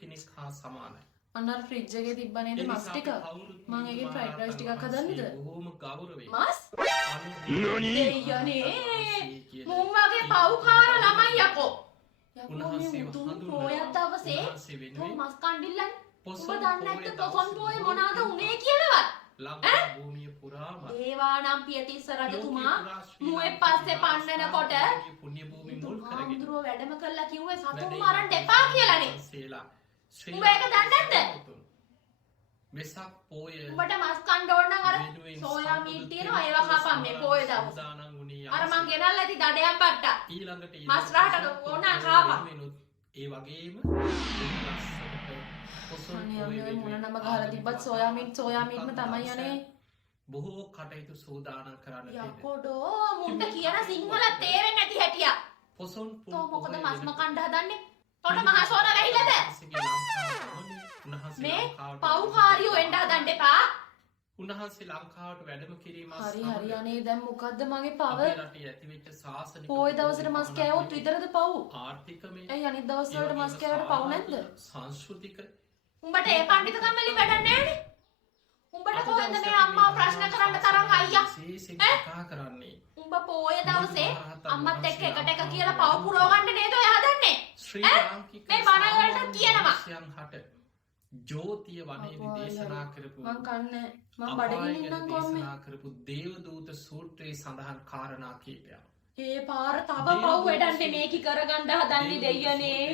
කෙනෙක් හා සමානයි. අන්න අර ෆ්‍රිජ් එකේ තිබ්බ නේද මස් ටික? මම ඒකේ ෆ්‍රයිඩ් රයිස් ටිකක් හදන්නද? බොහොම ගෞරවයෙන්. මස්? දෙයනේ. මුන් වගේ පව්කාර ළමයි යකෝ. උන්වහන්සේ යකෝ මේ පොයක් දවසේ තෝ මස් කණ්ඩිල්ලන් උඹ දන්නේ නැත්නම් පොසොන් පොයේ මොනවාද උනේ කියලාවත්? ලංකා භූමිය පුරාම දේවානම් පියතිස්ස රජතුමා මුවේ පස්සේ පන්නනකොට පුණ්‍ය භූමි මුල් කරගෙන ආන්දරෝ වැඩම කළා කිව්වේ සතුන් මරන්න එපා කියලානේ. උඹ ඒක දන්නේ නැද්ද? වෙසක් පොය උඹට මස් කන්න ඕන නම් අර සෝයා මීට් තියෙනවා ඒවා කපන් මේ පොය දවස්. දානන් උනේ අර මං ගෙනල්ලා ඇති දඩයන් පට්ටා. ඊළඟට මස් රහට ඕන කාපන්. ඒ වගේම අනේ මොන නම ගහලා තිබ්බත් සෝයා මීට්ම තමයි යන්නේ. බොහෝ කටයුතු සූදානම් කරන්න තියෙනවා. යකෝඩෝ මුන්ට කියන සිංහල තේරෙන්නේ නැති හැටියක්. පොසොන් තෝ මොකද මස්ම කන්න හදන්නේ? තොට මහා සෝනා වැහිලාද? මේ පව්කාරියෝ එන්න හදන්න එපා. උන්වහන්සේ ලංකාවට වැඩම කිරීම හරි හරි අනේ දැන් මොකද්ද මගේ පව? අපේ රටේ ඇතිවෙච්ච සාසනික පොයි දවසට මස් කෑවොත් විතරද පව්? ආර්ථිකමය ඒ අනිත් දවස් වලට මස් කෑවට පව් නැද්ද? සංස්කෘතික උඹට ඒ පඬිතුකම් වලින් වැඩක් නැහැනේ. උඹට කොහෙන්ද මේ අම්මා ප්‍රශ්න කරන්න තරම් අයියා? කතා කරන්නේ. උඹ පොය දවසේ අම්මත් එක්ක එකට එක කියලා පව් පුරව ගන්න නේද ඔය හදන්නේ? ශ්‍රී ලාංකික මේ බණ වලට කියනවා. හට ජෝතිය වනේදි දේශනා කරපු මං කන්නේ මං බඩගින්න ඉන්නම් කොම්මේ. දේශනා කරපු දේවදූත සූත්‍රයේ සඳහන් කාරණා කීපයක්. ඒ පාර තව පව් වැඩන්නේ මේකි කරගන්න හදන්නේ දෙයියනේ.